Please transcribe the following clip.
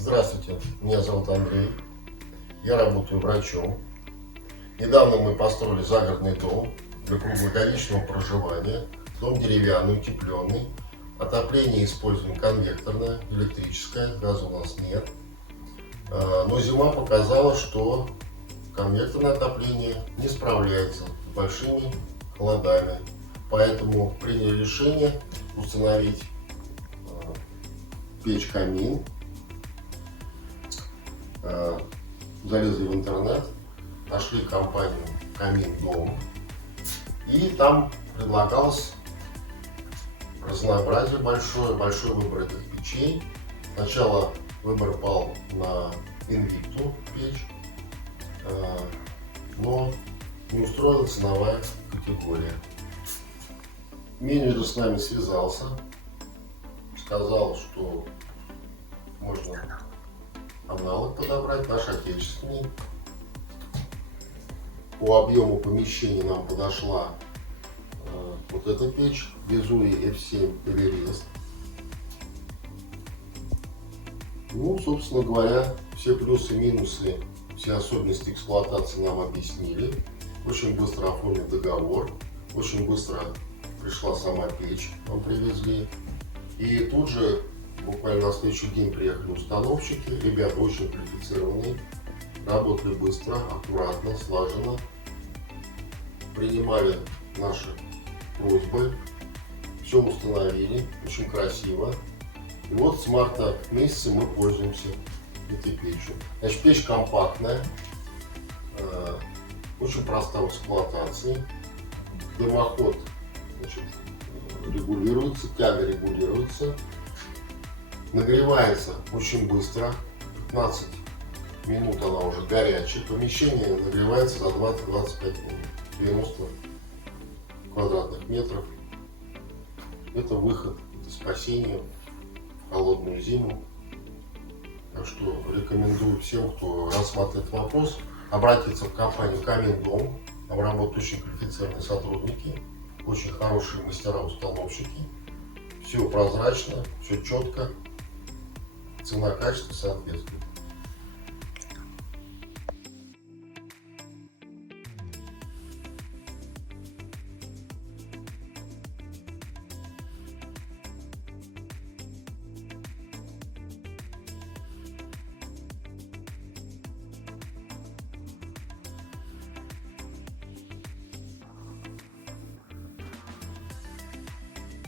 Здравствуйте, меня зовут Андрей, я работаю врачом. Недавно мы построили загородный дом для круглогодичного проживания. Дом деревянный, утепленный. Отопление используем конвекторное, электрическое, газа у нас нет. Но зима показала, что конвекторное отопление не справляется с большими холодами. Поэтому приняли решение установить печь-камин. Залезли в интернет, нашли компанию Камин Дом, и там предлагалось разнообразие большой выбор этих печей. Сначала выбор пал на Invictus печь, но не устроила ценовая категория. Менеджер с нами связался, сказал, что можно аналог подобрать, наш отечественный. По объему помещения нам подошла вот эта печь Безуи F7 Everest. Ну, собственно говоря, все плюсы и минусы, все особенности эксплуатации нам объяснили. Очень быстро оформили договор, очень быстро пришла сама печь, нам привезли. И тут же буквально на следующий день приехали установщики, ребята очень квалифицированные, работали быстро, аккуратно, слаженно, принимали наши просьбы, все установили, очень красиво. И вот с марта месяца мы пользуемся этой печью. Значит, печь компактная, очень проста в эксплуатации, дымоход, значит, регулируется, тяга регулируется. Нагревается очень быстро, 15 минут она уже горячая, помещение нагревается за 20-25 минут, 90 квадратных метров. Это выход, это спасение в холодную зиму. Так что рекомендую всем, кто рассматривает вопрос, обратиться в компанию Камин Дом. Там работают очень квалифицированные сотрудники, очень хорошие мастера-установщики. Все прозрачно, все четко. Цена-качество соответствует.